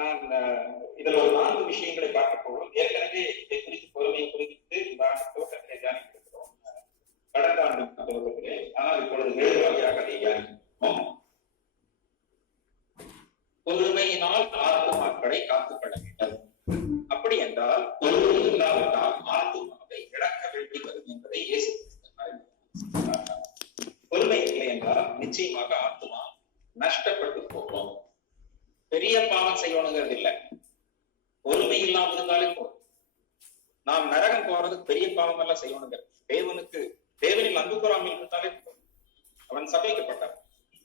நான் இதுல ஒரு 4 விஷயங்களை பார்க்க போகிறோம். ஏற்கனவே இதை குறித்து பொறுமையை குறித்து துவக்கத்திலே தியானித்திருக்கிறோம் கடந்த ஆண்டு துவக்கத்திலே. ஆனால் இப்பொழுது வேறு வகையாக அதை தியானிக்கிறோம். பொறுமையினால் ஆத்துமாக்களை காத்துக்கொள்ள வேண்டும். அப்படி என்றால் பொறுமை இல்லாவிட்டால் ஆத்துமாவை இழக்க வேண்டி வரும் என்பதை இயேசு பொறுமை இல்லை என்றால் நிச்சயமாக ஆத்துமா நஷ்டப்பட்டு போகும். பெரிய பாவம் செய்யணுங்கிறது இல்லை, பொறுமை இல்லாம இருந்தாலே போதும். நாம் நரகம் போறதுக்கு பெரிய பாவம் எல்லாம் செய்யணுங்கிறது, தேவனில் அன்பு கூறாமல் இருந்தாலே போதும். அவன் சபைக்கப்பட்டான்.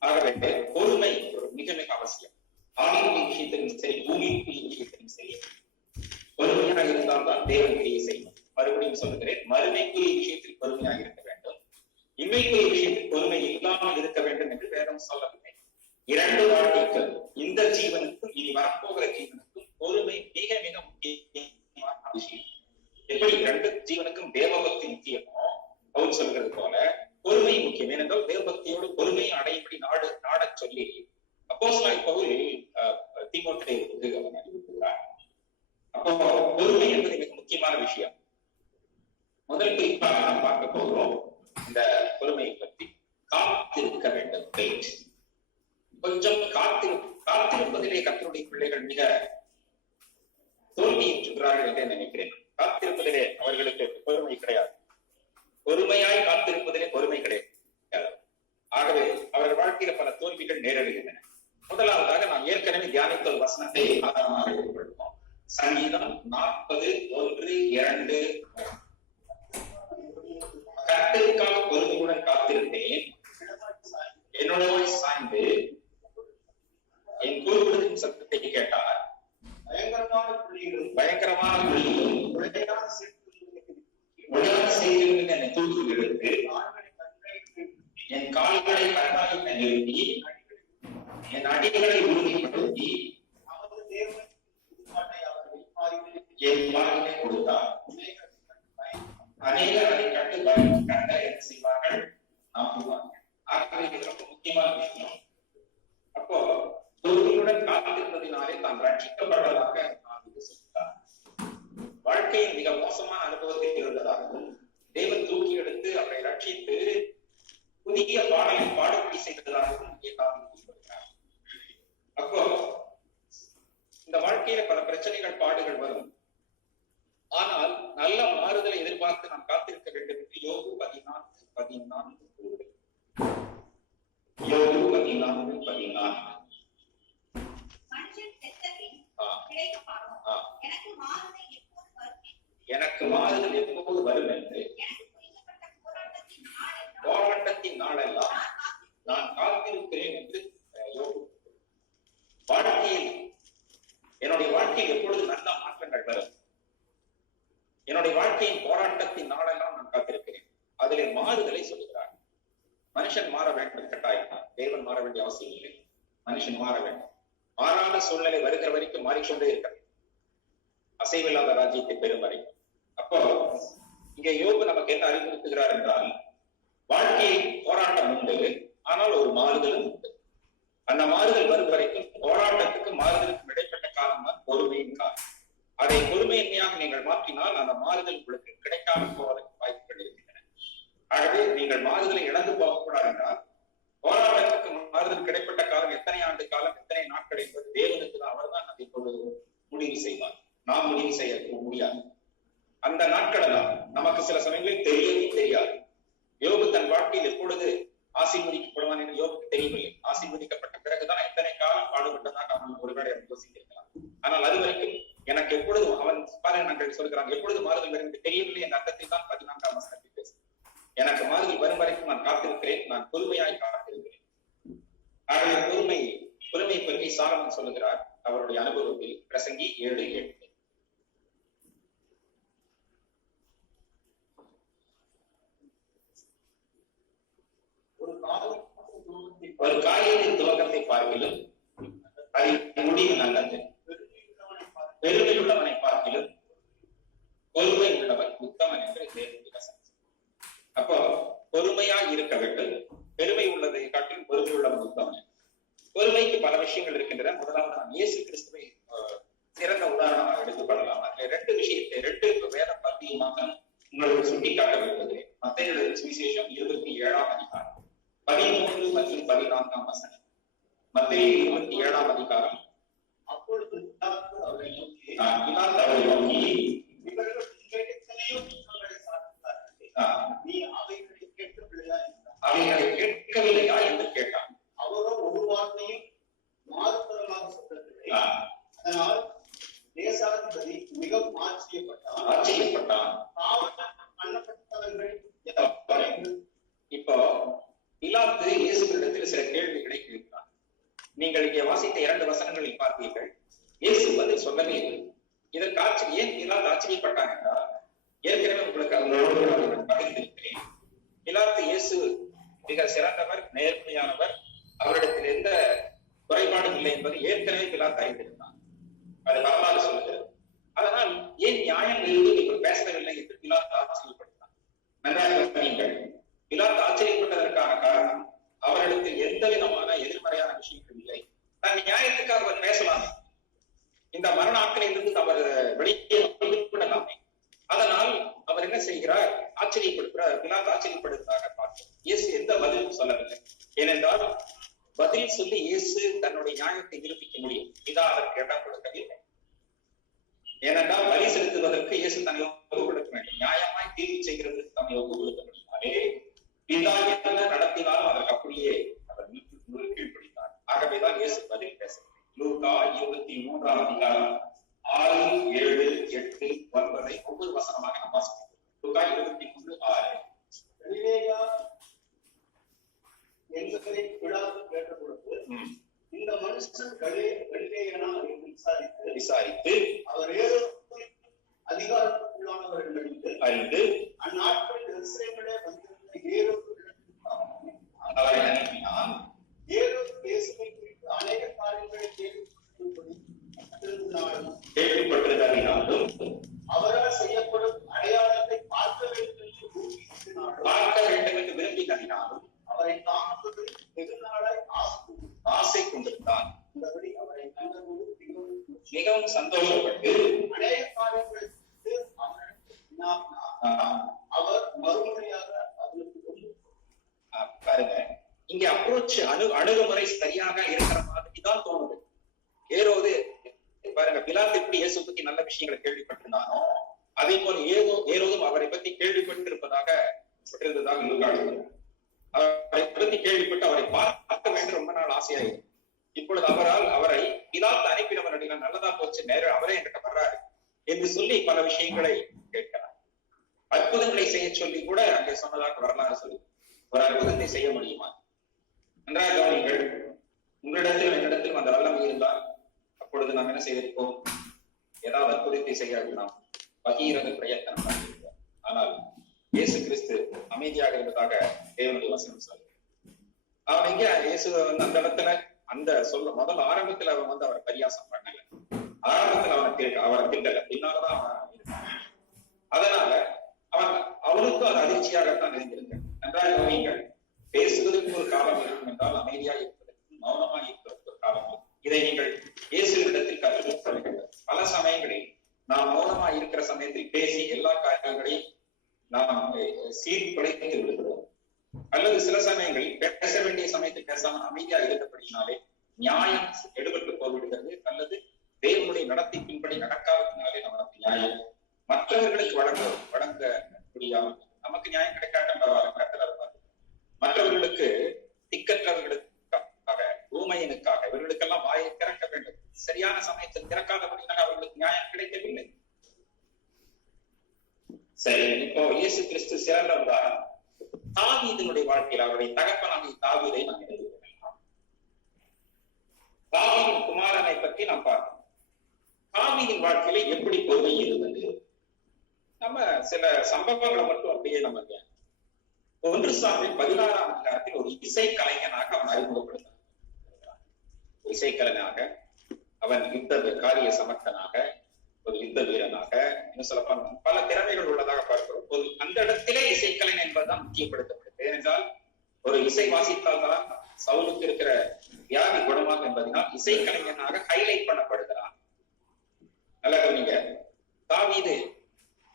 ஆகவே பொறுமை மிக மிக அவசியம். ஆவிக்குரிய விஷயத்திலும் சரி, பூமிக்குரிய விஷயத்திலும் சரி, பொறுமையாக இருந்தால்தான் தேவன் கிரியை செய்யும். மறுபடியும் சொல்லுகிறேன், மறுமைக்குரிய விஷயத்தில் பொறுமையாக இருக்க வேண்டும், இம்மைக்குரிய விஷயத்தில் பொறுமை இல்லாமல் இருக்க வேண்டும் என்று வேதம் சொல்லவில்லை. 2 வாழ்க்கைகள், இந்த ஜீவனுக்கும் இனி வரப்போகிற ஜீவனுக்கும் பொறுமை மிக மிக முக்கியமான விஷயம். எப்படி 2 ஜீவனுக்கும் தேவபக்தி முக்கியமோ பவுல் சொல்கிறது போல பொறுமை முக்கியம். ஏனென்றால் தேவபக்தியோடு பொறுமையை அடையும்படி நாட சொல்லி அப்போஸ்தலனாகிய பவுல் தீமோத்தேயுவுக்கு அவன் அறிவிக்கிறார். அப்போ பொறுமை என்பது மிக முக்கியமான விஷயம். முதல் குறிப்பாக நாம் பார்க்க போகிறோம் இந்த பொறுமையை பற்றி. காத்திருக்க வேண்டும். கொஞ்சம் காத்திருப்பதிலே கர்த்தருடைய பிள்ளைகள் மிக தோல்வியுற்றார்கள் என்று நினைக்கிறேன். காத்திருப்பதிலே அவர்களுக்கு பொறுமை கிடையாது. பொறுமையாய் காத்திருப்பதிலே பொறுமை கிடையாது. ஆகவே அவர்கள் வாழ்க்கையில பல தோல்விகள் நேரிடுகின்றன. முதலாவதாக நாம் ஏற்கனவே தியானித்த ஒரு வசனத்தை ஆதாரமாக எடுத்துக்கொள்வோம். சங்கீதம் 40:1-2. கர்த்தருக்காக பொறுமையுடன் காத்திருந்தேன், என்னோட சாய்ந்து என் கூறுவதின் சத்தத்தை கேட்டார். பயங்கரமான என்னை தூக்கிவிடுத்து என் கால்களை கண்ணால் நிறுத்தி என் அடிகளை உறுதிப்படுத்தி என் வாழ்க்கை கொடுத்தார். அநேகர் அதை கண்டு கண்ட என்ன செய்வார்கள்? நம்புவாங்க. ஆகவே இது ரொம்ப முக்கியமான விஷயம். அப்போ பொறுமையுடன் காத்திருப்பதினாலே தான் ரட்சிக்கப்படுவதாக நான் இது சொல்கிறார். வாழ்க்கையின் மிக மோசமான அனுபவத்தில் இருந்ததாகவும் தேவன் தூக்கி எடுத்து அவரை ரட்சித்து புதிய பாடலை பாடுபடி செய்ததாகவும் இங்கே காண்பிக்கப்படுகிறார். அப்போ இந்த வாழ்க்கையில பல பிரச்சனைகள் பாடுகள் வரும். ஆனால் நல்ல மாறுதலை எதிர்பார்த்து நாம் காத்திருக்க வேண்டும் என்று யோபு 14:14 கூறுகிறது. யோபு 14:14 எனக்கு மாறுதல் எப்போது வரும் என்று போராட்டத்தின் நாளெல்லாம் நான் காத்திருக்கிறேன் என்று யோபு. என்னுடைய வாழ்க்கையில் எப்பொழுது நல்ல மாற்றங்கள் வரும்? என்னுடைய வாழ்க்கையின் போராட்டத்தின் நாளெல்லாம் நான் காத்திருக்கிறேன். அதிலே மாறுதலை சொல்லுகிறார். மனுஷன் மாற வேண்டும் கட்டாயம், தேவன் மாற வேண்டிய அவசியம் இல்லை. மனுஷன் மாற வேண்டும். மாறாத சூழ்நிலை வருகிற வரைக்கும் மாறிக்கொண்டே இருக்கிறது, அசைவில்லாத ராஜ்யத்தை பெறும் வரை. அப்போ இங்க யோபு நமக்கு என்ன அறிவுறுத்துகிறார் என்றால், வாழ்க்கையில் போராட்டம் உண்டு, ஆனால் ஒரு மாறுதலும் உண்டு. அந்த மாறுதல் வரும் வரைக்கும் போராட்டத்துக்கு மாறுதலுக்கும் இடைப்பட்ட காலம் தான் பொறுமையின் காலம். அதை பொறுமையின்மையாக நீங்கள் மாற்றினால் அந்த மாறுதல் உங்களுக்கு கிடைக்காமல் போவதற்கு வாய்ப்புகள் இருக்கின்றன. ஆகவே நீங்கள் மாறுதலை இழந்து போகக்கூடாது என்றால், போராட்டத்துக்கு மாறுதல் கிடைப்பட்ட காலம் எத்தனை ஆண்டு காலம், எத்தனை நாட்கள் என்பது தேவனுக்கு அவர் தான் அதை முடிவு செய்வார். நாம் முடிவு செய்ய முடியாது. அந்த நாட்கள் எல்லாம் நமக்கு சில சமயங்களில் தெரியவே தெரியாது. யோபு தன் வாழ்க்கையில் எப்பொழுது ஆசீர்வதிக்கப்படுவான் என்று யோபுக்கு தெரியவில்லை. ஆசீர்வதிக்கப்பட்ட பிறகுதான் எத்தனை காலம் பாடுபட்டதாக அவன் ஒருவேளை யோசித்திருக்கலாம். ஆனால் அது வரைக்கும் எனக்கு எப்பொழுதும் அவன் பாருங்கள் சொல்கிறான், எப்பொழுது மாறுதல் வரும் என்று தெரியவில்லை என்ற அர்த்தத்தில் தான் 14ஆம் வசனத்தில் பேச. எனக்கு மாறுதல் வரும் வரைக்கும் நான் காத்திருக்கிறேன், நான் பொறுமையாய் காத்திருக்கிறேன். ஆகவே பொறுமை பற்றி சாலமன் சொல்லுகிறார் அவருடைய அனுபவத்தில். பிரசங்கி 7:8. ஒரு காரியத்தின் துவக்கத்தை பார்க்கிலும் அதை முடிவு நல்லது. பெருமை உள்ளவனை பார்க்கிலும் பொறுமை உள்ளவன் உத்தமன் என்று தேவனுடைய வசனம். அப்போ பொறுமையாக இருக்க வேண்டும். பெருமை உள்ளதை காட்டிலும் பொறுமை உள்ளவன் உத்தமன். பொறுமைக்கு பல விஷயங்கள் இருக்கின்றன. முதலாவது நாம் இயேசு கிறிஸ்துவை சிறந்த உதாரணமாக எடுத்துக்கொள்ளலாம். அதுல ரெண்டு வேத பத்தியமாக உங்களுக்கு சுட்டிக்காட்ட விரும்புகிறேன். மத்தேயு சுவிசேஷம் 27ஆம் அதிகாரம் 13 மற்றும் 14ஆம் வசனம். மத்தேயு 27ஆம் அதிகாரம். அப்பொழுது பிலாத்து அவரை நோக்கி இவர்கள் எத்தனையோ குற்றங்களை சாதித்தார்கள், நீ அவைகளை கேட்கவில்லையா என்றார். அவைகளை கேட்கவில்லையா என்று கேட்டான். அவரோ ஒரு வார்த்தையும் மாறுதலாக சொல்லவில்லை. அதனால் தேசாதிபதி மிகவும் ஆச்சரியப்பட்டான். இப்போ பிலாத்து இயேசுவிடத்தில் சில கேள்விகளை கேட்கிறார். நீங்கள் இங்கே வாசித்த 2 வசனங்களில் பார்த்தீர்கள், இயேசு பதில் சொல்லவே இல்லை. இதற்கு ஏன் பிலாத்து ஆச்சரியப்பட்டான் என்றால், ஏற்கனவே உங்களுக்கு அவங்களோடு பகிர்ந்திருக்கிறேன். பிலாத்து இயேசு மிக சிறந்தவர், நேர்மையானவர், அவரிடத்தில் எந்த குறைபாடும் இல்லை என்பது ஏற்கனவே பிலாத்து அறிந்திருந்தான். அது வரலாறு சொல்லுகிறது. அதனால் ஏன் நியாயம் இருந்து நீங்கள் பேசவில்லை என்று பிலாத்து ஆச்சரியப்படுத்தான். நன்றாக நீங்கள் பிலாத்து ஆச்சரியப்பட்டதற்கான காரணம், அவரிடத்தில் எந்த விதமான எதிர்மறையான விஷயங்கள் இல்லை. தன் நியாயத்துக்காக அவர் பேசலாமே, இந்த மரணாக்களில் இருந்து அவர் வெளியே விடலாமே. அதனால் அவர் என்ன செய்கிறார்? ஆச்சரியப்படுத்துகிறார். பிலாத்து ஆச்சரியப்படுவதாக பார்த்தோம். இயேசு எந்த பதிலும் சொல்லவில்லை. ஏனென்றால் பதில் சொல்லி இயேசு தன்னுடைய நியாயத்தை நிரூபிக்க முடியும். இதான் அதற்கு இடம் கொடுக்கவில்லை. ஏனென்றால் பலி செலுத்துவதற்கு இயேசு தன்னை ஒப்பு கொடுக்க வேண்டும். நியாயமாய் தீர்வு செய்கிறதுக்கு தன்னை ஒப்பு கொடுக்க முடியுமாலே பிதா என்ன நடத்தினாலும் அதற்கு அப்படியே அவர் கீழ்ப்படித்தார். ஆகவேதான் இயேசு பதில் பேசவில்லை. லூக்கா 23ஆம் அதிகாரம் 6, 7, 8, 9 ஒவ்வொரு வசனமாக நாம் வாசிக்கிறோம். லூக்கா 23:6. என்பதை பிலாத்து கேட்ட பொழுது, இந்த மனுஷன் கலிலேயனா என்று விசாரித்து அவர் அதிகாரத்துக்குள்ளானவர்கள் என்று அறிந்து அந்நாட்களில் எருசலேமிலே வந்திருந்த அவரை அனுப்பினான். இயேசுவை குறித்து அநேக காரியங்களை கேள்விப்பட்டிருந்தாலும் அவரால் செய்யப்படும் அடையாளத்தை பார்க்க வேண்டும் என்று விரும்பினாலும் அவரை காண்பது வெகு நாளாய் ஆசை கொண்டிருந்தான். அவரை கண்டபோது மிகவும் சந்தோஷப்பட்டு அநேக காரியங்களை அவர் மறுமுறையாக பாருங்க, இங்க அப்ரோச் அணுகுமுறை சரியாக இருக்கிற மாதிரி தான் தோணுது. ஏரோது பாருங்க, பிலாத்து எப்படி இயேசு பத்தி நல்ல விஷயங்களை கேள்விப்பட்டிருந்தானோ அதே போல ஏரோதும் அவரை பத்தி கேள்விப்பட்டிருப்பதாக அவரை பத்தி கேள்விப்பட்டு அவரை பார்க்க வேண்டும் ரொம்ப நாள் ஆசையாயிருக்கு. இப்பொழுது அவரை பிலாத்து அனுப்பினவர்கள் நல்லதா போச்சு, நேரம் அவரே என்கிட்ட வர்றாரு என்று சொல்லி பல விஷயங்களை கேட்கிறார். அற்புதங்களை செய்ய சொல்லி கூட அங்கே சொன்னதாக வரலாறு சொல்லி, ஒரு அற்புதத்தை செய்ய முடியுமா? நன்றாக கவனிங்கள். உங்களிடத்திலும் என்னிடத்திலும் அந்த வல்லமை இருந்தால் அப்பொழுது நாம் என்ன செய்திருப்போம்? ஏதாவது அற்புதத்தை செய்யாது நாம் பகீரத பிரயத்தனம் பண்ணியிருக்கோம். ஆனால் இயேசு கிறிஸ்து அமைதியாக இருந்ததாக தேவனுடைய வசனம் சொல்லு. அவன் எங்க இயேசு அந்த இடத்துல முதல் ஆரம்பத்துல அவன் அவரை பரியாசம் பண்ணல. ஆரம்பத்துல அவரை திட்டல, பின்னால்தான் அவன் இருக்கான். அதனால அவனுக்கும் அது அதிர்ச்சியாகத்தான் இருந்திருக்க. நன்றாக கவனிங்கள். பேசுவதற்கு ஒரு காலம் இருக்கும் என்றால் அமைதியாக இருப்பதற்கு, மௌனமாக இருப்பதற்கு ஒரு காலம் இருக்கும். இதை நீங்கள் இயேசுவிடத்தில் கற்றுக்கொள்ள வேண்டும். பல சமயங்களில் நாம் மௌனமாக இருக்கிற சமயத்தில் பேசி எல்லா காரியங்களையும் நாம் சீர்குலைத்து விடுகிறோம். அல்லது சில சமயங்களில் பேச வேண்டிய சமயத்தில் பேசாமல் அமைதியா இருந்தபடினாலே நியாயம் எடுபட்டு போய்விடுகிறது. அல்லது தேவனுடைய நடத்திப்பின்படி நடக்காததினாலே நமக்கு நியாயம் மற்றவர்களுக்கு வழங்க முடியாமல், நமக்கு நியாயம் கிடைக்காத மற்றவர்களுக்கு, திக்கற்றவர்களுக்காக, ஊமையனுக்காக, இவர்களுக்கெல்லாம் வாயை திறக்க வேண்டும். சரியான சமயத்தில் திறக்காதபடினால் அவர்களுக்கு நியாயம் கிடைக்கவில்லை. சரி, இப்போ இயேசு கிறிஸ்து சிறந்த உதாரணம். தாவீதினுடைய வாழ்க்கையில் அவருடைய தகப்பனாகிய தாவீதை நாம் எடுத்துக்கொள்ளலாம். தாவீதின் குமாரனை பற்றி நாம் பார்க்கணும். தாவீதின் வாழ்க்கையில எப்படி பொறுமை இருந்தது, நம்ம சில சம்பவங்களை மட்டும் அப்படியே நமக்கு 1 சாமுவேல் 16ஆம் அதிகாரத்தில் ஒரு இசை கலைஞனாக அவன் அறிமுகப்படுத்தான். இசைக்கலைஞனாக அவன் யுத்த காரிய சமர்த்தனாக, ஒரு யுத்த வீரனாக, இன்னும் சொல்லப்போன பல திறமைகள் உள்ளதாக பார்க்கிறோம். ஒரு அந்த இடத்திலே இசைக்கலைஞன் என்பதுதான் முக்கியப்படுத்தப்படுது. ஏனென்றால் ஒரு இசை வாசித்தால் தான் சவுலுக்கு இருக்கிற வியாதி குணமாக என்பதனால் இசைக்கலைஞனாக ஹைலைட் பண்ணப்படுகிறான். நல்லா கவனிங்க. தாவீது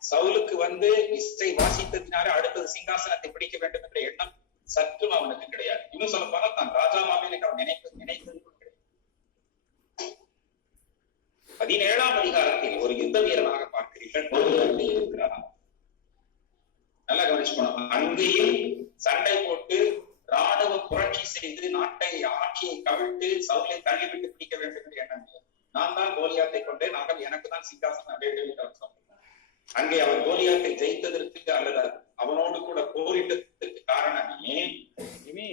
சவுலுக்கு வந்து இசை வாசித்ததினால அடுத்தது சிங்காசனத்தை பிடிக்க வேண்டும் என்ற எண்ணம் சற்றும் அவனுக்கு கிடையாது. இன்னும் சொல்ல போனா தான் ராஜாவாவே அவன் நினைத்தது கூட கிடையாது. 17ஆம் அதிகாரத்தில் ஒரு யுத்த வீரனாக பார்க்கிறீர்கள், கோலியாத்தை இருக்கிறார். நல்லா கவனிச்சுக்கணும். அங்கேயும் சண்டை போட்டு ராணுவ புரட்சி செய்து நாட்டை ஆட்சியை கவிழ்த்து சவுலை தள்ளிவிட்டு பிடிக்க வேண்டும் என்று எண்ணம். நான் தான் கோலியாத்தை கொண்டேன், எனக்கு தான் சிங்காசனம் வேண்டும் என்று சொன்னார். அங்கே அவன் கோலியாத்தை ஜெயித்ததற்கு அல்லது அவனோடு கூட போரிட்டதற்கு காரணமே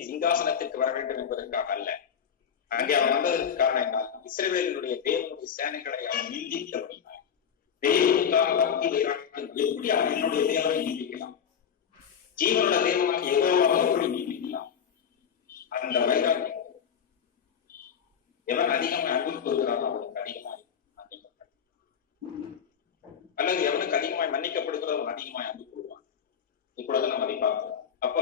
சிங்காசனத்திற்கு வர வேண்டும் என்பதற்காக அல்ல. அங்கே அவன் வந்ததற்கு காரணம் என்ன? இஸ்ரவேலினுடைய தேவனுடைய சேனைகளை அவன் நிந்தித்தபடினார். தேவனுக்காக பக்தி வைராக்கியம் எப்படி அவன் என்னுடைய தேவனை நிந்திக்கலாம்? ஜீவனோட தேவனாக யெகோவாவை எப்படி நிந்திக்கலாம்? அந்த வைராக்கியம் எவன் அதிகமாக அன்பு கூறுகிறானோ அவனுக்கு அதிகமாக அல்லது எவனுக்கு அதிகமாய் மன்னிக்கப்படுகிறதோ அவன் அதிகமாய் அன்பு கூறுவான். இப்பொழுது நம்ம அதை பார்க்கிறோம். அப்போ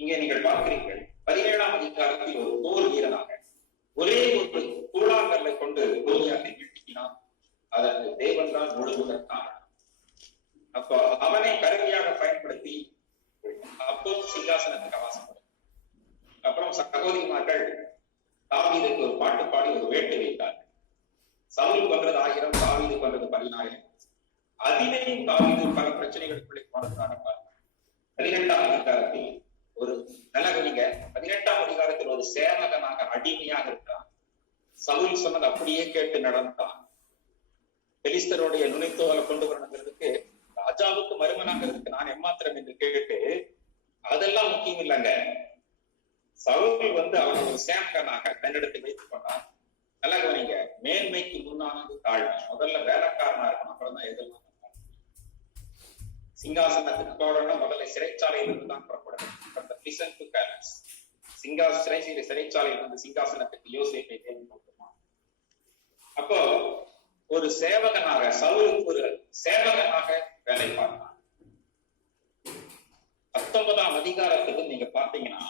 இங்கே நீங்கள் பார்க்கிறீர்கள், 17ஆம் அதிகாரத்தில் ஒரு போர் வீரனாக ஒரே ஒரு கூழாங்கல்லை கொண்டு கோலியாத்தை வீழ்த்தினான். அதற்கு தேவன் தான் முழுவதற்கான. அப்போ அவனை கருவியாக பயன்படுத்தி அப்போ சிங்காசனத்துக்கு அவசரப்படும். அப்புறம் சகோதரிமார்கள் தாவீதுக்கு ஒரு பாட்டு பாடி ஒரு வேட்டு வைத்தார்கள். சவுல் கொன்றது 1000, தாவீது கொன்றது 10000. அதிலேயும் தாவீது பல பிரச்சனைகளுக்குள்ளே போனதுக்கான பார்க்க 18ஆம் அதிகாரத்தில் ஒரு நல்ல கவனிங்க. 18ஆம் அதிகாரத்தில் ஒரு சேவகனாக அடிமையாக இருக்கிறான். சவுல் சொன்னது அப்படியே கேட்டு நடந்தான். பெலிஸ்தருடைய நுனித்தோலை கொண்டு வரணுங்கிறதுக்கு ராஜாவுக்கு மருமனாகிறதுக்கு நான் எம்மாத்திரம் என்று கேட்டு அதெல்லாம் முக்கியம் இல்லைங்க. சவுல் வந்து அவன் ஒரு சேவகனாக தன்னிடத்தில் வைத்துக் கொண்டான். நல்லா கவனிங்க. மேன்மைக்கு முன்னானது தாழ்மை. முதல்ல வேலைக்காரனா இருக்கணும், அப்புறம் தான் எதிர்ப்பு. சிங்காசனத்துக்கு போறோம்னா முதல்ல சிறைச்சாலையில் இருந்து தான் புறப்படணும். சிறைச்சாலையில் இருந்து சிங்காசனத்துக்கு யோசேப்பை தேடி போட்டுமா. அப்போ ஒரு சேவகனாக சவுலுக்கு ஒரு சேவகனாக வேலை பார்த்தான். 19ஆம் அதிகாரத்துக்கு நீங்க பாத்தீங்கன்னா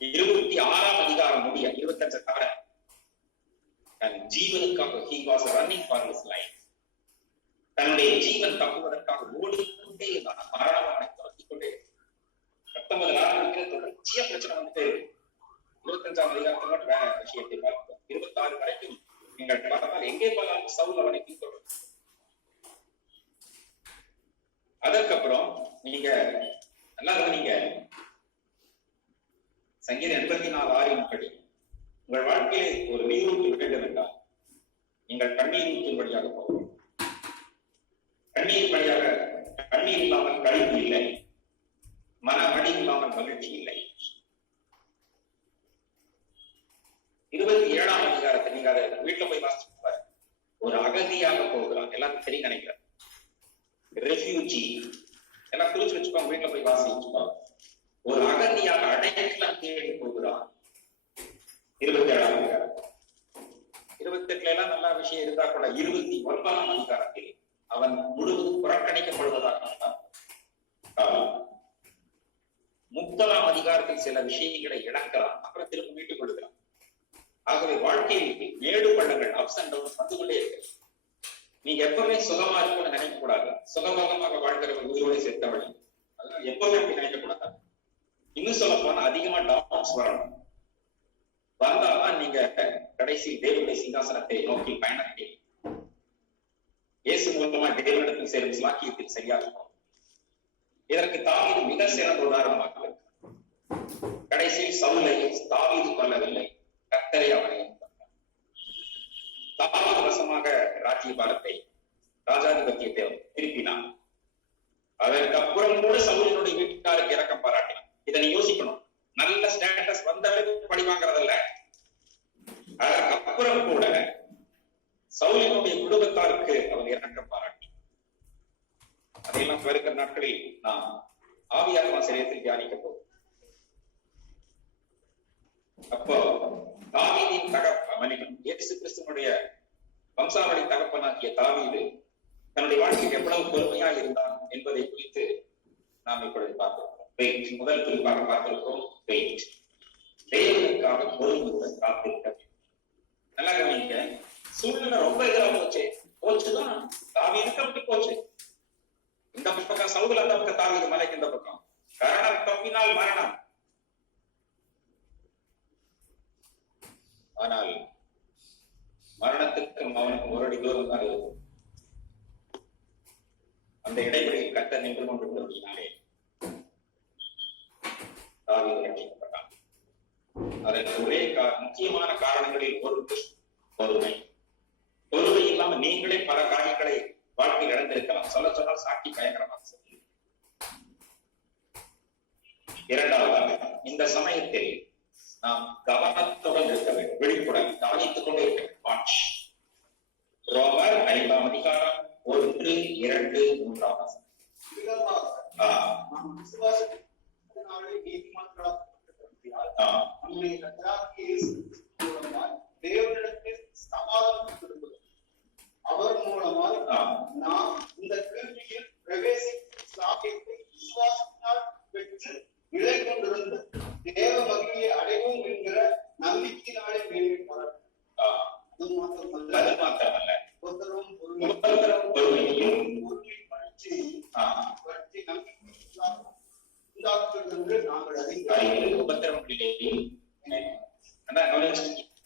26ஆம் அதிகாரம் முடிய 25 தவிர ஜீவனுக்காக he was running for his life. தன்னுடைய ஜீவன் தப்புவதற்காக ஓடிக்கொண்டே இருந்தான். மரணவானை துரத்திக் கொண்டே. 19 ஆரம்பிக்கிற தொடர்ச்சியா பிரச்சனை வந்துட்டு 25ஆம் அதிகாரத்தில் மட்டும் வேற விஷயத்தை பார்ப்போம். 26 வரைக்கும் நீங்கள் பார்த்தால் எங்கே பார்த்தாலும் சவுல் அவனை பின்தொடரும். அதற்கப்புறம் நீங்க நல்லா கவனிங்க. சங்கீதம் 84:6 படி உங்கள் வாழ்க்கையிலே ஒரு நீரூற்று வேண்டும் என்றால் நீங்கள் கண்ணீர் ஊற்றின் வழியாக போகணும். கண்ணீர் வழியாக கண்ணீர் இல்லாமல் கழிவு இல்லை, மன வழி இல்லாமல் மகிழ்ச்சி இல்லை. 27ஆம் அதிகாரத்தை நீங்க அதை வீட்டுல போய் வாசிச்சு பாரு. ஒரு அகதியாக போகிறான். எல்லாரும் சரி நினைக்கிறார். ரெஃப்யூஜி எல்லாம் குறிச்சு வச்சுக்கோங்க. வீட்டுல போய் வாசிச்சுப்பாங்க. ஒரு அகதியாக அடைக்கலம் தேடி போகிறான். 27ஆம் அதிகாரம். 28 எல்லாம் நல்ல விஷயம் இருந்தா கூட 29ஆம் அதிகாரத்தில் அவன் முழுவதும் புறக்கணிக்கப்படுவதாக 30ஆம் அதிகாரத்தில் சில விஷயங்களை இழக்கிறான். அப்புறம் திரும்ப மீட்டுக் கொள்கிறான். ஆகவே வாழ்க்கையில் மேடு பள்ளங்கள் அப்ஸ் அண்ட் டவுன்ஸ் வந்து கொண்டே இருக்கு. நீங்க எப்பவுமே சுகமா இருக்கும்னு நினைக்க கூடாது. சுகபோகமாக வாழ்கிறவன் உயிரோடு சேர்த்தவழி. அதனால எப்பவுமே அப்படி நினைக்க கூடாது. இன்னும் சொல்ல போனா அதிகமா டவுன்ஸ் வரணும். வந்தாதான் நீங்க கடைசி தேவனுடைய சிங்காசனத்தை நோக்கி பயணத்தை இயேசு மூலமா தேவனிடத்தில் சேரும் சாக்கியத்தில் சரியாக இருக்கும். இதற்கு தாவீது மிக சிறந்த உதாரணமாக இருக்கு. கடைசியில் சவுலை தாவீது கொல்லவில்லை, கர்த்தரை அவனை தாவீது வசமாக ராஜ்யபாரத்தை ராஜாதிபத்தியத்தை திருப்பினான். அதற்கப்புறம் கூட சவுலினுடைய வீட்டுக்காருக்கு இரக்கம் பாராட்டினான். இதை நீ யோசிக்கணும். நல்ல ஸ்டேட்டஸ் வந்தவருக்கு பழி வாங்குறதல்ல. அதற்கப்புறம் கூட சவுலினுடைய குடும்பத்தாருக்கு அவர் இரக்கம் பாராட்டி. அதையெல்லாம் வருகிற நாட்களில் நாம் ஆவியாத்மா சரீரத்தில் தியானிக்க போகும். அப்போ தாவீதின் மனிதன் இயேசு கிறிஸ்துவனுடைய வம்சாவளி தகப்பனாகிய தாவீது தன்னுடைய வாழ்க்கையில் எவ்வளவு பொறுமையா இருந்தான் என்பதை குறித்து நாம் இப்பொழுது பார்க்கிறோம். முதல் குறிப்பாக பார்த்திருக்கிறோம். தேவனுக்காக பொறுமையுடன் காத்திருக்க. நல்லா கவனிங்க. சூழ்நிலை ரொம்ப எதிராக போச்சுதான் தாவீதுக்கு அப்படி போச்சு. இந்த பக்கம் சவுல், அந்த பக்கம் தாவீது மலைக்கு இந்த பக்கம். கரணம் தப்பினால் மரணம். ஆனால் மரணத்துக்கு அவனுக்கு ஒரு அடி தூரம் தான் இருக்கும். அந்த இடைவெளியில் கர்த்தர் நின்று கொண்டிருந்தபடினாலே தாவீது ரட்சிக்கப்பட்டான். அதற்கு ஒரே முக்கியமான காரணங்களில் ஒரு பொறுமை. பொறுமை இல்லாம நீங்களே பல காரியங்களை வாழ்க்கையில் இழந்திருக்கலாம். சொல்ல சொன்னால் சாட்சி பயங்கரமாக சொல்லி. இரண்டாவதாக, இந்த சமயத்தில் நாம் கவனத்துடன் இருக்க வேண்டும், விழிப்புடன் கவனித்துக் கொண்டே இருக்க வேண்டும். ரோமர் 5ஆம் அதிகாரம் 1, 2, 3 தேவனிடத்தில் சமாதானம் திரும்புவது அவர் மூலமாக நாம் இந்த கிருபையில் பிரவேசிக்கும் சாக்கியத்தை விசுவாசத்தால் பெற்று நிலை கொண்டிருந்து தேவ மகிமையை அடைவோம் என்கிற நம்பிக்கையினாலே மேலே போறார். அது மாத்திரமல்ல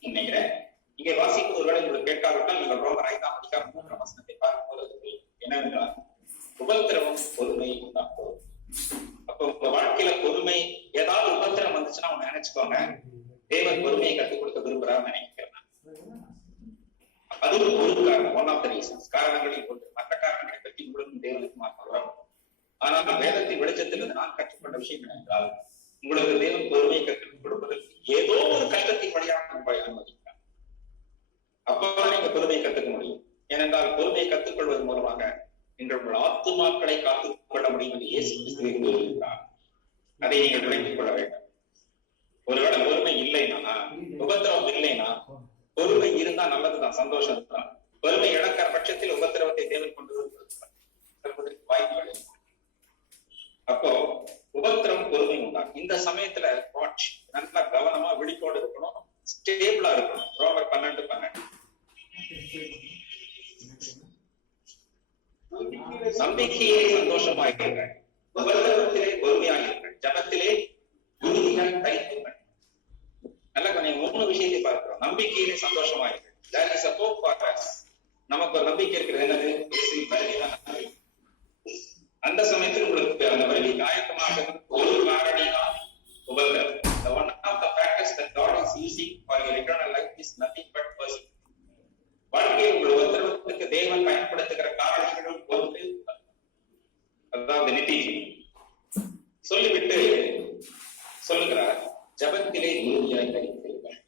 நினைக்கிறேன். இங்கே வாசிப்பது ஒருவேளை உங்களுக்கு கேட்காவிட்டால் நீங்கள் ரோமர் 5ஆம் அதிகாரம் 3ஆம் வசனத்தை பார்க்கும்போது என்னவென்றால் உபத்திரவம் பொறுமை உண்டாக்கும். அப்ப உங்க வாழ்க்கையில பொறுமை, ஏதாவது உபத்திரம் வந்துச்சுன்னா அவங்க நினைச்சுக்கோங்க, தேவன் பொறுமையை கற்றுக் கொடுக்க விரும்புறான்னு நினைக்கிறேன். அது ஒரு காரணம், ஒன் ஆஃப் த ரீசன்ஸ். காரணங்களில் ஒன்று. மற்ற காரணங்களை பற்றி உங்களுக்கும் தேவனுக்கு மாற்றம். ஆனால் வேதத்தின் வெளிச்சத்திலிருந்து நான் கற்றுக்கொண்ட விஷயம் என்னென்றால், உங்களுக்கு தேவன் பொறுமையை கற்றுக் கொடுப்பதற்கு ஏதோ ஒரு கஷ்டத்தின் வழியாக உங்களை அனுமதிக்கிறார். அப்பதான் நீங்க பொறுமையை கற்றுக்க முடியும். ஏனென்றால் பொறுமையை கற்றுக்கொள்வதன் மூலமாக இன்று உங்கள் ஆத்துமாக்களை காத்துக் கொள்ள முடியும் என்று இயேசு கிறிஸ்து கூறியிருக்கிறார். அதை நீங்கள் விளங்கிக் கொள்ள வேண்டும். ஒருவேளை பொறுமை இல்லைன்னா, உபத்திரவம் இல்லைன்னா, பொறுமை இருந்தா நல்லதுதான், சந்தோஷம் தான். பொறுமை இழக்கிற பட்சத்தில் உபத்திரவத்தை தேவன் கொண்டு வருவதற்கு வாய்ப்புகள். அப்போ உபத்திரம் பொறுமை உண்டாகும். இந்த சமயத்துல வாட்ச், நல்லா கவனமா விழிப்போடு இருக்கணும், ஸ்டேபிளா இருக்கணும். ரோமர் 12:12 நம்பிக்கையே சந்தோஷமாயிருங்கள், உபத்திரவத்திலே பொறுமையாயிருங்கள், ஜபத்திலே உறுதியாய் தைத்துங்கள். நல்ல கொஞ்சம் 3 விஷயத்தை பார்க்கிறோம். நம்பிக்கையிலே சந்தோஷமாயிருங்கள். There is a hope for us. நமக்கு ஒரு நம்பிக்கை இருக்கிறது. என்னது? அந்த சமயத்தில் உங்களுக்கு அந்த வருகைக்கு ஆயத்தமாக ஒரு காரணிதான் உபத்திரவம். One of the factors that God is using for your eternal life is nothing but mercy. வாழ்க்கையை உங்கள் உபத்திரவத்துக்கு தேவன் பயன்படுத்துகிற காரணங்களும் ஒன்று, அதாவது நிதிஜி சொல்லிவிட்டு சொல்லுகிறார், ஜபத்திலே உறுதியாய் தைத்திருங்கள்.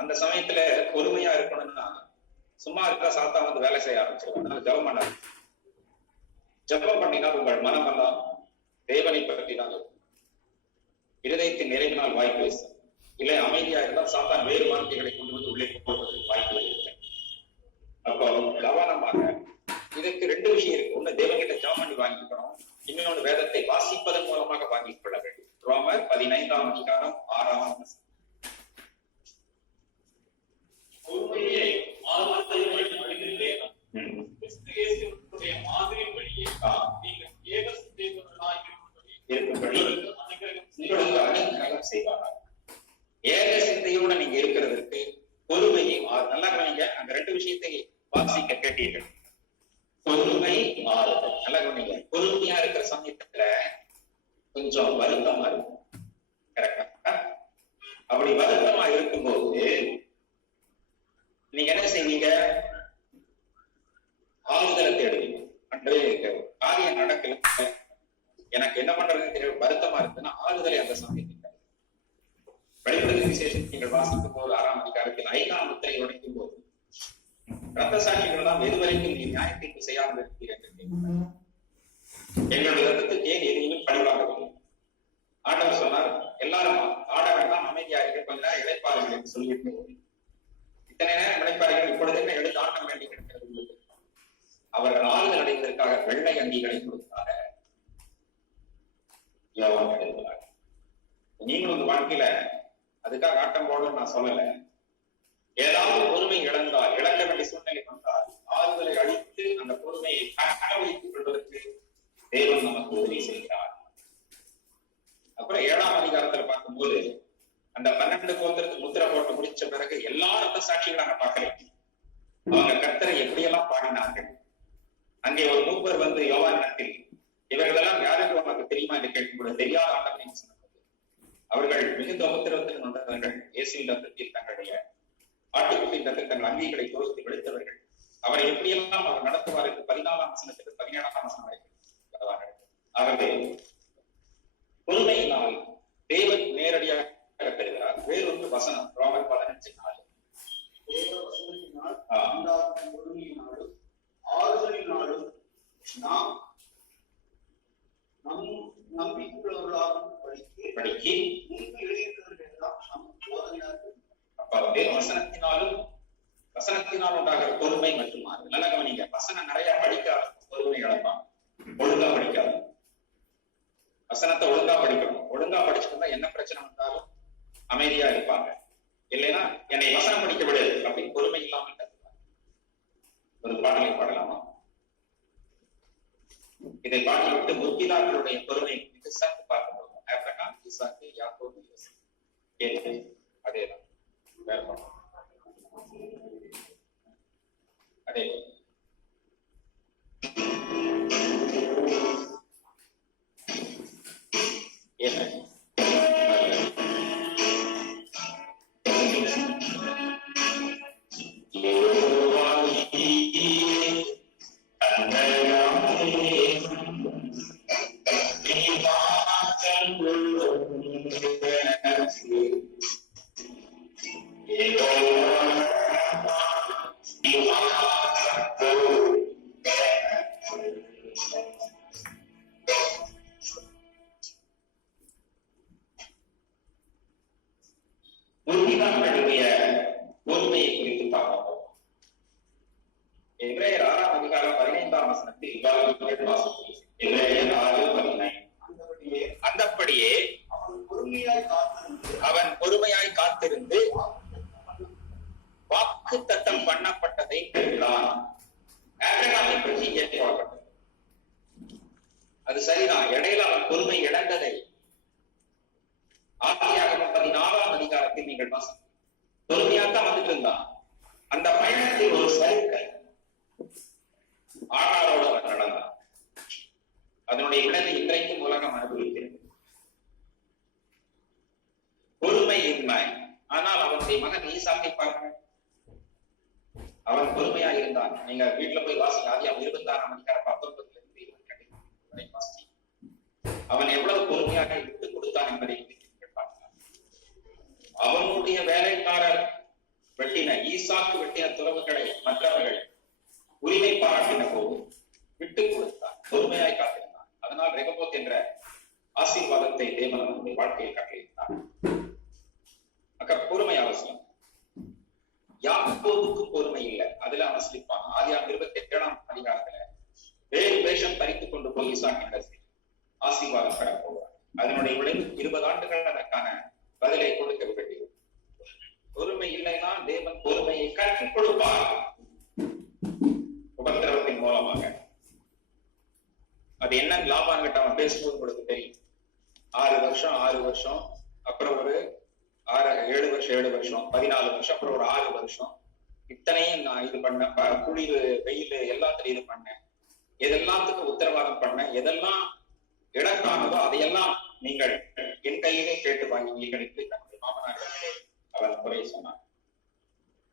அந்த சமயத்துல பொறுமையா இருக்கணும்னா சும்மா இருக்கா சாத்தா வந்து வேலை செய்ய ஆரம்பிச்சிருவாங்க. ஜபம் பண்ணாரு. ஜபம் பண்ணினால் உங்கள் மனமெல்லாம் தேவனை பற்றி தான் இருக்கும். இருதயத்தின் நிறைவினால் வாய்ப்பு பேசும். இல்லை அமைதியா இருந்தால் சாத்தான் வேறு வார்த்தைகளை கொண்டு வந்து உள்ளே போடுவதற்கு வாய்ப்புகள் இல்லை. அப்போ கவனமாக, இதற்கு 2 விஷயம் இருக்கு. ஒண்ணு தேவன்கிட்ட ஜபம் பண்ணி வாங்கிக்கணும், இன்னொன்று வேதத்தை வாசிப்பதன் மூலமாக வாங்கிக் கொள்ள வேண்டும். ரோமர் 15ஆம் அதிகாரம் 6ஆம் வசனம். ஏக சிந்தையோட நீங்க இருக்கிறதுக்கு பொறுமையை நல்லா கவனிங்க. அந்த 2 விஷயத்தை வாசிக்க கேட்டீர்கள். பொறுமை, ஆறுதல். நல்லா கவனிங்க. பொறுமையா இருக்கிற சமயத்துல கொஞ்சம் வருத்தமா இருக்கும். கரெக்டா? அப்படி வருத்தமா இருக்கும்போது நீங்க என்ன செய்வீங்க? ஆறுதலை தேடுவீங்க. அன்றே காரியம் நடக்கல, எனக்கு என்ன பண்றதுன்னு தெரியும், வருத்தமா இருக்குன்னா ஆறுதலை அந்த சமயத்தில் வெளிப்படுத்தும் விசேஷம் நீங்கள் வாசிக்கும் போது 6ஆம் அதிகாரத்தில் 5ஆம் முத்திரை உடைக்கும் போது ரத்த சாட்சிகள் எல்லாம் எதுவரைக்கும் நீ நியாய தீர்ப்பு செய்யாமல் இருக்கிறீர்கள் என்று எங்களுடைய ரத்தத்துக்கு ஏன் எதையும் பழிவாகவில்லை. ஆண்டவர் சொன்னார், எல்லாரும் ஆட வேண்டாம், அமைதியா இருக்க, கொஞ்ச நேரம் இழைப்பார்கள் என்று சொல்லிட்டு இத்தனை நேரம் இழைப்பார்கள், இப்பொழுது என்ன எடுத்து ஆட்டம் வேண்டி இருக்கிறது. அவர்கள் ஆறுதல் அடைவதற்காக வெள்ளை அங்கிகளை கொடுத்தாங்க. யோவான் எழுதுகிறார். நீங்களும் உங்க வாழ்க்கையில அதுக்காக ஆட்டம் போடணும்னு நான் சொல்லல. ஏதாவது பொறுமை இழந்தால், இழக்க வேண்டிய சூழ்நிலை வந்தால் ஆறுதலை அளித்து அந்த பொறுமையை தக்க வைத்துக் கொள்வதற்கு தேவன் நமக்கு உதவி செய்கிறார். அப்புறம் 7ஆம் அதிகாரத்துல பார்க்கும்போது அந்த 12 கோத்திரத்துக்கு முத்திரை போட்டு முடிச்ச பிறகு எல்லா ரத்த சாட்சிகளும் நாங்க பார்க்கல. அவங்க கர்த்தரை எப்படியெல்லாம் பாடினார்கள். அங்கே ஒரு மூப்பர் வந்து யோவானிடத்தில் இவர்களெல்லாம் யாருக்கு உனக்கு தெரியுமா என்று கேட்கும்போது தெரியாத ஆண்டவன் சொன்னது. அவர்கள் மிகுந்த உபத்திரவத்தில் வந்தவர்கள், இயேசுவின் ரத்தத்தில் தங்களுடைய ஆட்டுக்குட்டியின் ரத்தத்தில் தங்கள் அங்கிகளை தோய்த்து வெளுத்தவர்கள். அவரை எப்படியெல்லாம் அவர் நடத்துவார் என்று 14ஆம் வசனத்துக்கு 17ஆம் வசனம் வரைக்கும் அவர்கள் பொறுமையினால் தேவன் நேரடியாக பெறுகிறார். வேறொரு வசனம் ரோமர் 15:4 தேவ வசனத்தினால் உண்டாகும் பொறுமையினாலும் ஆறுதலினாலும் நாம் நம்பிக்கையுள்ளவர்களாக படிக்க முன்பு எழுதியிருக்கிறது எல்லாம் நமக்கு போதனையாக. அப்ப தேவ வசனத்தினால் உண்டாகிற பொறுமை மற்றும் ஆறுதல். நல்ல கவனிங்க, வசனம் நிறைய படிக்காத பொறுமை இழப்பாங்க. ஒழுங்கா படிக்காது. வசனத்தை ஒழுங்கா படிக்கணும். ஒழுங்கா படிச்சுட்டா என்ன பிரச்சனை வந்தாலும் அமைதியா இருப்பாங்க. இல்லைன்னா என்னை வசனம் படிக்க விடு அப்படின்னு பொறுமை இல்லாமல் கத்துப்பாங்க. ஒரு பாடலை பாடலாமா? இதை பாடிவிட்டு முற்பிதாக்களுடைய பொறுமை குறித்து சற்று பார்க்க போகிறோம். ஆபிரகாம், ஈசாக்கு, யாக்கோபு, யோசேப்பு. அதேதான் வேற பாடம். அதே முற்பிதாக்களுடைய பொறுமையை குறித்து பார்ப்போம். எபிரேயர் 6ஆம் அதிகாரம் 15ஆம் வசனத்தில் எபிரேயர் 6:15 அந்தப்படியே அவன் பொறுமையாய் காத்திருந்து வாக்கு தத்தம் பண்ணப்பட்டதை பெறுகிறான். ஆபிரகாமை பற்றி ஏற்பட்டது அது சரிதான். இடையில அவன் பொறுமை இழந்ததை ஆதியாகமம் 14ஆம் அதிகாரத்தில் நீங்கள் வாசிங்க. பொறுமையாத்தான் வந்துட்டு இருந்தான். அந்த பயணத்தில் ஒரு சறுக்கல் ஆகாரோடு அவன் நடந்தான். அதனுடைய விளைவு இன்றைக்கும் உலகம் அனுபவிக்கிறது. பொறுமை இன்மை. ஆனால் அவனுடைய மகன் ஈசாக்கை பாருங்கள், அவன் பொறுமையா இருந்தான். நீங்க வீட்டுல போய் வாசிங்க. ஆதியாகமம் 26ஆம் அதிகாரம் 19 வரை வாசி. அவன் எவ்வளவு பொறுமையாக விட்டுக் கொடுத்தான் என்பதை அவனுடைய வேலைக்காரர் வெட்டின ஈசாக்கு வெட்டின துறவுகளை மற்றவர்கள் உரிமை பாராட்டின போது விட்டுக் கொடுத்தான், பொறுமையாய் காத்திருந்தான். அதனால் ரெகபோத் என்ற ஆசீர்வாதத்தை தேவன் அவனுடைய வாழ்க்கையில் கட்டளையிட்டார். பொறுமை அவசியம். யாக்கோபுக்கு பொறுமை இல்லை, அதுல அவன் சிலிப்பான். ஆதியாகமம் 27ஆம் அதிகாரத்துல வேறு வேஷம் தரித்துக் கொண்டு போய் ஈசாக்கின் ஆசீர்வாதம் பெற போவார். அதனுடைய விளைவு 20 ஆண்டுகள் அதற்கான பதிலை கொடுக்க வேண்டியது. பொறுமை இல்லைன்னா தேவன் பொறுமையை கற்றுக் கொடுப்பார் உபத்திரவத்தின் மூலமாக. அது என்ன லாபம் கிட்ட அவன் பேசும்போது உங்களுக்கு தெரியும். 6 வருஷம் அப்புறம் ஒரு 7 வருஷம் 14 வருஷம் அப்புறம் ஒரு 6 வருஷம் இத்தனையும் நான் இது பண்ணேன். குளிர் வெயில் எல்லாத்திலையும் இது பண்ணேன். எதெல்லாத்துக்கும் உத்தரவாதம் பண்ணேன். எதெல்லாம் இடக்கானதோ அதையெல்லாம் நீங்கள் என் கையிலே கேட்டு வாங்கினீர்கள் என்று தன்னுடைய மாமனார் அவன் குறை சொன்னான்.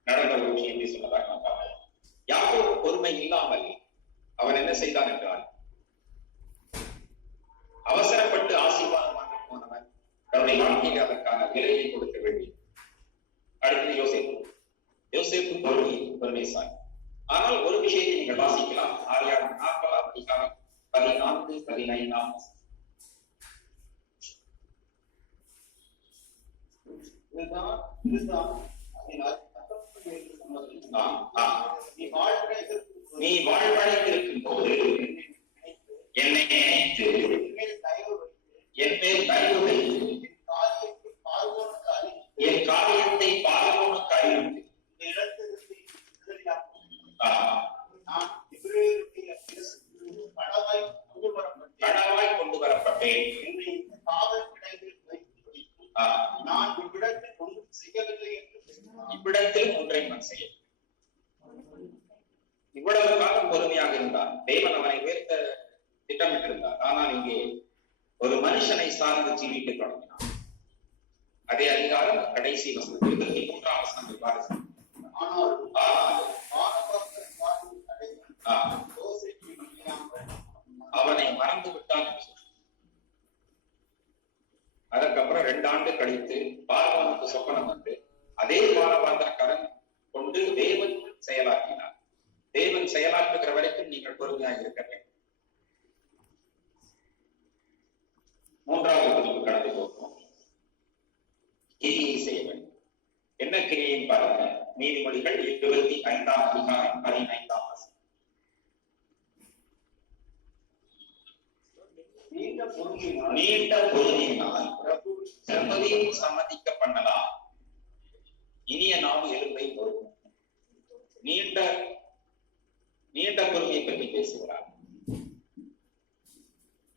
நடந்த ஒரு விஷயத்தை சொன்னதாக நான் பார்க்கிறேன். யாக்கோபு பொறுமை இல்லாமல் அவன் என்ன செய்தான் என்றால், அவசரப்பட்டு ஆசீர்வாதம் வாங்க போனவன் தன்னுடைய வாழ்க்கைக்கு அதற்கான விலையை கொடுக்க வேண்டியது. அடுத்தது யோசேப்பு பொறுமைசாலி. ஆனால் ஒரு விஷயத்தை நீங்கள் வாசிக்கலாம். ஆதியாகமம் 40ஆம் அதிகாரம் 14, 15 நீ வாழ்வடைந்திருக்கும் போது என்னை நினைத்து என் மேல் தயவு வைத்து என் காரியத்தை பார்வோனுக்கு அறிவித்து நான் இவ்விடத்தில் ஒன்றும் செய்யவில்லை என்று சொன்னான். இவ்விடத்தில் ஒன்றை நான் செய்ய இவ்வளவு காலம் பொறுமையாக இருந்தான். தேவன் அவனை உயர்த்த திட்டமிட்டிருந்தார். ஆனால் இங்கே ஒரு மனுஷனை சார்ந்து ஜீவிக்க தொடங்கினான். அதே அதிகாரம் கடைசி வசனம் 23ஆம் வசனம் இவ்வாறு அவனை மறந்து விட்டான் என்று சொல்றான். அதற்கப்புறம் 2 ஆண்டு கழித்து பார்வோனுக்கு சொப்பனம் வந்து அதே பானபாத்திரக்காரன் கொண்டு தேவன் செயலாக்கினார். தேவன் செயலாற்றுகிற வரைக்கும் நீங்கள் பொறுமையாக இருக்க வேண்டும். 3வது பதிவு கடந்து போகிறோம். கிரியை செய்ய வேண்டும். என்ன கிரியைன்னு பாருங்க. நீதிமொழிகள் 25ஆம் அதிகாரம் 15ஆம் வசனம். நீண்ட பொறுமையினால் பிரபுவையும் சம்மதிக்க பண்ணலாம். இனிய நாவு எலும்பை பொறுக்கும். நீண்ட பொறுமையை பற்றி பேசுகிறார்.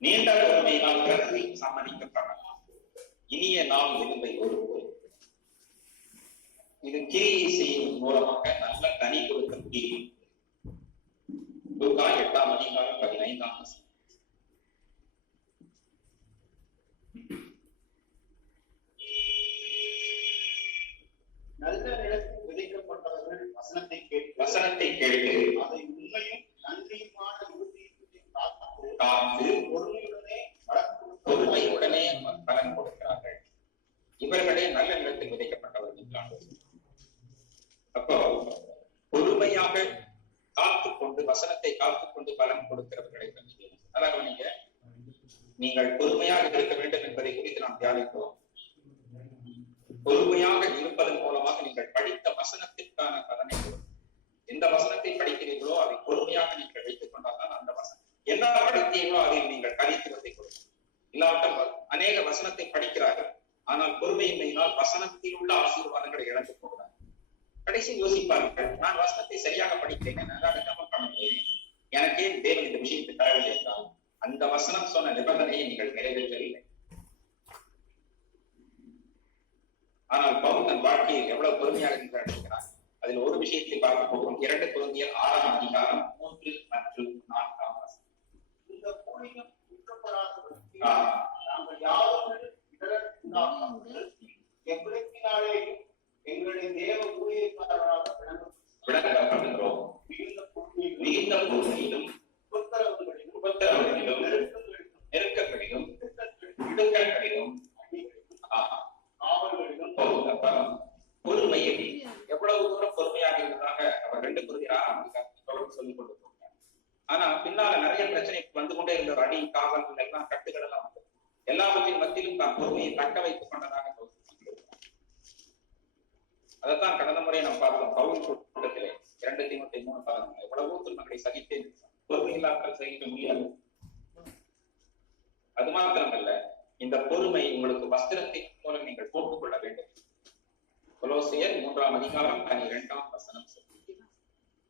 நீண்ட பொறுமையினால் பிரபுவையும் சம்மதிக்க பண்ணலாம். இனிய நாவு எலும்பை பொறுக்கும். இது கிரியை செய்யும் மூலமாக நல்ல கனி கொடுக்க முடியும். லூக்கா 8ஆம் அதிகாரம் 15ஆம் வசனம். நல்ல நிலத்தில் விதைக்கப்பட்டவர்கள் வசனத்தை கேட்டு அதை உண்மையும் நன்றியுமான காத்து பொறுமையுடனே பலன் கொடுக்கிறார்கள். இவர்களே நல்ல நிலத்தில் விதைக்கப்பட்டவர்கள். அப்போ பொறுமையாக காத்துக்கொண்டு வசனத்தை காத்துக்கொண்டு பலன் கொடுக்கிறவர்களை பற்றி அதாவது நீங்கள் பொறுமையாக இருக்க வேண்டும் என்பதை குறித்து நாம் தியானித்தோம். பொறுமையாக இருப்பதன் மூலமாக நீங்கள் படித்த வசனத்திற்கான பலனை கொடுக்கும். எந்த வசனத்தை படிக்கிறீர்களோ அதை பொறுமையாக நீங்கள் வைத்துக் கொண்டால் அந்த வசனம் என்ன படித்தீர்களோ அதில் நீங்கள் கலித்துவத்தை கொடுக்கும். இல்லாவிட்டால் அநேக வசனத்தை படிக்கிறார்கள், ஆனால் பொறுமையின்மையினால் வசனத்தில் உள்ள ஆசீர்வாதங்களை இழந்து போகிறார்கள். கடைசி யோசிப்பார்கள், நான் வசனத்தை சரியாக படிக்கிறேன், நன்றாக கவனம் பண்ணுகிறேன், எனக்கே தேவன் இந்த விஷயத்தை தரவில்லை என்றால் அந்த வசனம் சொன்ன நிபந்தனையை நீங்கள் நிறைவேற்றவில்லை. ஆனால் பவுல் தன் வாழ்க்கையில் எவ்வளவு பொறுமையாக இருக்கிறார். அதில் ஒரு விஷயத்தை பார்க்க போகிறோம். 2 கொரிந்தியர் 6ஆம் அதிகாரம் 3 மற்றும் 4ஆம் வசனம். இந்த பூமியில் குற்றப்படாதவர்களுக்கு நாங்கள் யாரும் எவ்விடத்தினாலேயும் எங்களுடைய தேவ ஊழியக்காரராக விளக்கப்படுகிறோம். மிகுந்த பொறுமையிலும் உபத்திரவங்களிலும் நெருக்கங்களிலும் இடுக்கங்களிலும் பொறுமையில் எவ்வளவு தூரம் பொறுமையாக இருந்ததாக அவர் 2 கொரிந்தியர் 6ஆம் அதிகாரத்தோடு சொல்லிக் கொண்டு போகிறார். ஆனா பின்னால நிறைய பிரச்சனை வந்து கொண்டே இருந்த அடி காவல்கள் எல்லாம் கட்டுகள் எல்லாம் வந்து எல்லாவற்றின் மத்தியிலும் தான் பொறுமையை தக்க வைத்துக் கொண்டதாக அதைத்தான் கடந்த முறை நாம் பார்த்தோம். பவுல் கூட்டத்திலே 2 தீமோத்தேயு 3:11 எவ்வளவோ துன்பங்களை சகித்தேன், பொறுமையில்லாமல் சகிக்க முடியாது. அது மாத்திரமல்ல, இந்த பொறுமை உங்களுக்கு வஸ்திரத்தின் மூலம் நீங்கள் போட்டுக் கொள்ள வேண்டும். கொலோசியர் 3ஆம் அதிகாரம் 12ஆம் வசனம்.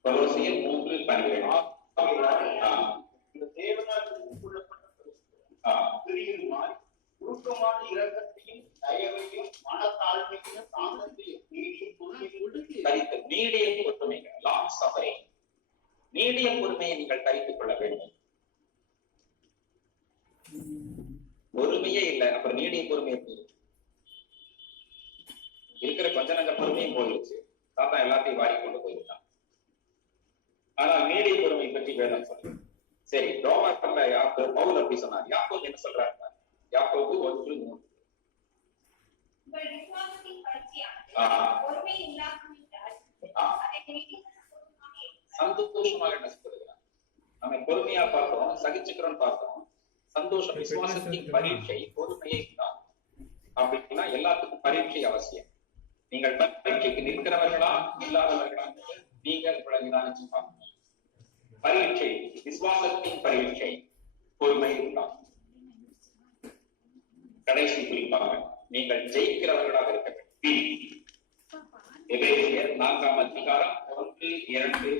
கொலோசியர் 3:12. இந்த தேவனால் பிரியுமாய் உருக்கமான இரக்கத்தையும் தயவையும் மனத்தாழ்மையும் சாந்தத்தையும் நீடிய பொறுமைகள் லாங் சஃபரிங், நீடிய பொறுமையை நீங்கள் தரித்துக் கொள்ள வேண்டும். பொறுமையே இல்லை, அப்புறம் நீடிய பொறுமை எப்படி இருக்கிற கொஞ்ச நஞ்ச பொறுமையும் போயிடுச்சு. தாத்தா எல்லாத்தையும் வாரி கொண்டு போயிருக்கான். ஆனால் நீடிய பொறுமை பற்றி வேதம் சொல்லுங்க. சரி, ரோமர்ல யாக்கோபு பவுல் அப்படி சொன்னார். யாக்கோபு என்ன சொல்றாரு? யாக்கோபு 1:3 சந்தோஷமாக என்ன சொல்லுகிறார்? நம்ம பொறுமையா பார்க்கிறோம், சகிச்சுக்கிறோம் பார்க்கிறோம். சந்தோஷம் விசுவாசத்தின் பரீட்சை பொறுமையை தான். அப்படின்னா எல்லாத்துக்கும் பரீட்சை அவசியம். நீங்கள் பரீட்சைக்கு நிற்கிறவர்களா இல்லாதவர்களா நீங்கள் விளங்கிதான் பார்க்கணும். பரீட்சை விசுவாசத்தின் பரீட்சை பொறுமை தான். கடைசி குறிப்பாக நீங்கள் ஜெயிக்கிறவர்களாக இருக்க வேண்டும். எபேசியர் 4ஆம் அதிகாரம் 1, 2, 3.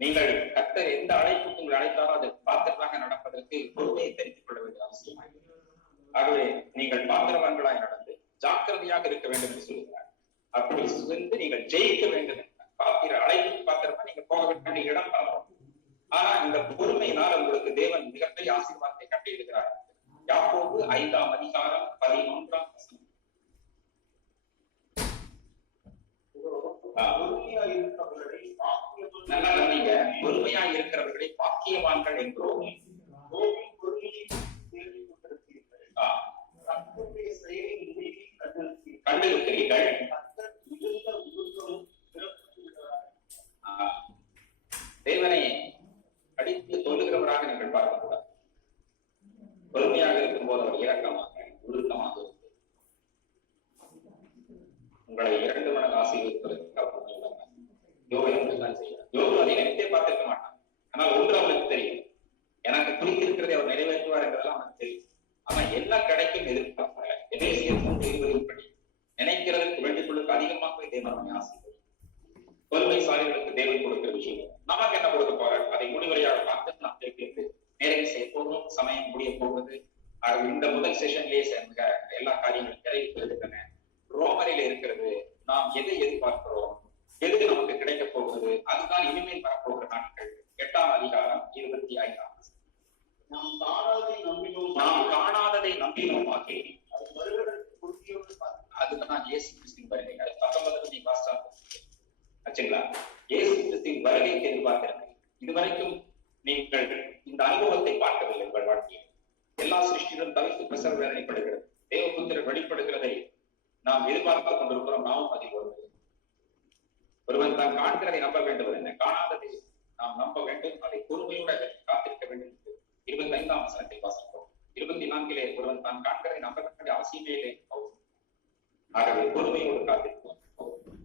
நீங்கள் கர்த்தர் எந்த அழைப்புக்கு உங்களை அழைத்தாரோ அது பாத்திரமாக நடப்பதற்கு பொறுமையை தெரிந்து கொள்ள வேண்டிய அவசியமாகிறது. ஆகவே நீங்கள் பாத்திரவான்களாய் நடந்து ஜாக்கிரதையாக இருக்க வேண்டும் என்று சொல்லுகிறார். அப்படி சுழ்ந்து நீங்கள் ஜெயிக்க வேண்டும். அழைப்பு பாத்திரமா நீங்க போக வேண்டிய இடம் பார்ப்போம். ஆனா இந்த பொறுமையினால் உங்களுக்கு தேவன் மிகப்பெரிய ஆசீர்வாதத்தை கட்டியிருக்கிறார். யாக்கோபு 5ஆம் அதிகாரம் 11ஆம் வசனம். நல்லா நீங்க பொறுமையா இருக்கிறவர்களை பாக்கியவான்கள் என்றோம். கண்டிருக்கிறீர்கள். தேவனை அடித்து சொல்லுகிறவராக நீங்கள் பார்க்கக்கூடாது. பொறுமையாக இருக்கும் போது அவர் இரக்கமாக உருக்கமாக இருக்கு. உங்களை 2 மடங்கு ஆசீர்வதிப்பதற்காக யோகை அப்படித்தான் செய்யறார். யோகா அதை நினைத்தே பார்த்திருக்க மாட்டான். ஆனால் ஒன்று அவனுக்கு தெரியும், எனக்கு குறித்திருக்கிறதை அவர் நிறைவேற்றுவார் என்றதெல்லாம் அவனுக்கு தெரியும். ஆனா என்ன கிடைக்கும் எதிர்பார்ப்பாங்க. எபேசியர் 3:20 படி நினைக்கிறதுக்கு வேண்டிக் அதிகமாக தேவனை ஆசீர்வதி. பொறுமைசாலிகளுக்கு தேவன் கொடுக்கிற விஷயம் நமக்கு என்ன கொடுக்க போறார் அதை முடிவரையாக பார்த்து நாம் கேட்கிறது நேரடி செய்ய போகிறோம். சமயம் முடிய போகுது. இந்த முதல் செஷன்லேயே சேர்ந்த எல்லா காரியங்களும் நிறைவு இருக்கின்றன. ரோமரில இருக்கிறது நாம் எதை எதிர்பார்க்கிறோம், எது நமக்கு கிடைக்க போகிறது, அதுதான் இனிமேல் வரப்போகிற நாட்கள். 8ஆம் அதிகாரம் 25ஆம் நாம் காணாததை நம்பினோம் ஆகி அதுதான் இயேசு கிறிஸ்துவின் வருகை. 19 நீங்க ஆச்சுங்களா? இயேசு கிறிஸ்துவின் வருகைக்கு எதிர்பார்த்திருக்கிறேன். இதுவரைக்கும் நீங்கள் இந்த அனுபவத்தை பார்க்கவில்லை. உங்கள் வாழ்க்கையில் எல்லா சிருஷ்டிகளும் தவிர்த்து பிரசவ வேதனைப்படுகிறது. தேவபுத்திரர் வெளிப்படுகிறதை நாம் எதிர்பார்த்துக் கொண்டிருக்கிறோம். நாமும் அதில் ஒருவன் தான் காண்கிறதை நம்ப வேண்டும். என்ன காணாததை நாம் நம்ப வேண்டும். அதை பொறுமையோடு காத்திருக்க வேண்டும். 25ஆம் வசனத்தை வாசிப்போம். 24 ஒருவன் தான் காண்கிறதை நம்ப வேண்டிய அவசியமே இல்லை. ஆகவே பொறுமையோடு காத்திருப்போம்.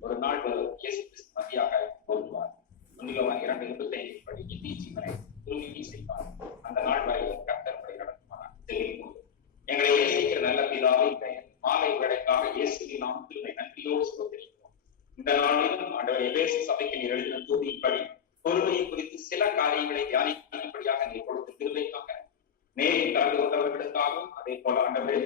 ஒரு நாள் இயேசு கிறிஸ்து மதியாக தோன்றுவார். 2:25 படி இந்திய ஜீவனை உறுதி செய்வார். அந்த நாள் வரை கர்த்தர் படை நடத்துவார். எங்களை நேசிக்கிற நல்ல பிதாவை மாலை வேலைக்காக இயேசுவின் நாமத்தில் நன்றியோடு ஸ்தோத்திரிக்கிறோம். இந்த நாளிலும் ஆண்டவர் எபேசு சபைக்கு நீர் எழுதின தூதியின்படி பொறுமையை குறித்து சில காரியங்களை தியானிக்கும்படியாக நீர் கொடுத்த கிருபைக்காக நேரில் கலந்து கொண்டவர்களுக்காகவும் அதே போல ஆண்டவரே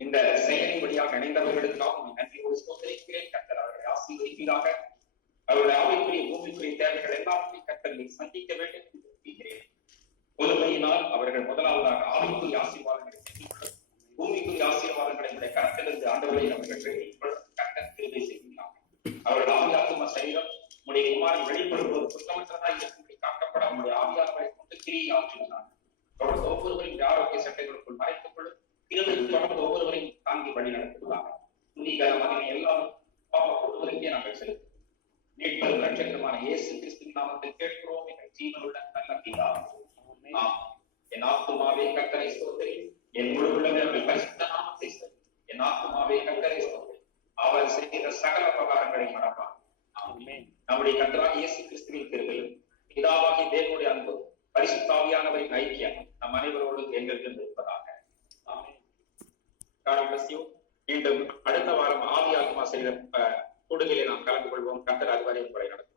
இந்த செயலின் வழியாக இணைந்தவர்களுக்காகவும் நன்றியோடு ஸ்தோத்திரிக்கிறேன். கர்த்தர் அவர்களை ஆசீர்வதிப்பீராக. அவருடைய ஆவிக்குரிய பூமிக்குரிய தேவைகள் எல்லாத்தையும் கர்த்தர் சந்திக்க வேண்டும் என்று விரும்புகிறேன். பொறுமையினால் அவர்கள் முதலாவதாக ஆவிக்குரிய ஆசீர்வாதங்களை செஞ்சுக்கொள்ளும். பூமிக்குரிய ஆசீர்வாதங்களை கரத்திலிருந்து ஆண்டவரை அவர்கள் கர்த்தர் கிருபை செய்கிறார். அவர்கள் ஆவியாத்ம சரீரம் உடைய குமாரன் வெளிப்படும்போது சுத்தமற்றதாக இருக்கும்படி காக்கப்பட அவருடைய ஆவியாளர்களை கொண்டு கிரியை ஆற்றுகிறார். தொடர்ந்து ஒவ்வொருவரையும் ஆரோக்கிய சட்டைகளுக்குள் மறைத்துக் கொள்ளும். தொடர்ந்து ஒவ்வொருவரையும் தாங்கி வழி நடத்துகிறார்கள். எல்லாரும் ஒருவருக்கே நாங்கள் செலுத்தும் மீட்பும் ரட்சகருமான இயேசு கிறிஸ்துவின் நாமத்தில் கேட்கிறோம். எங்கள் ஜீவனுள்ள நல்ல பிதாவே. என் ஆத்துமாவே கர்த்தரை ஸ்தோத்திரி. என் முழு உள்ளமே பரிசுத்த நாமத்தை ஸ்தோத்திரி. என் ஆத்துமாவே கர்த்தரை ஸ்தோத்திரி. அவர் செய்த சகல உபகாரங்களை மறப்பார். நம்முடைய கர்த்தராகிய இயேசு கிறிஸ்துவின் கிருபையும் பிதாவாகிய தேவனுடைய அன்பு பரிசுத்த ஆவியானவரின் ஐக்கியம் நம் அனைவரோடு எங்களுக்கு இருப்பதாக. மீண்டும் அடுத்த வாரம் ஆவி ஆத்மா செய்த கூடுதலை நாம் கலந்து கொள்வோம். கர்த்தர் அதுவரை உங்களை நடத்தும்.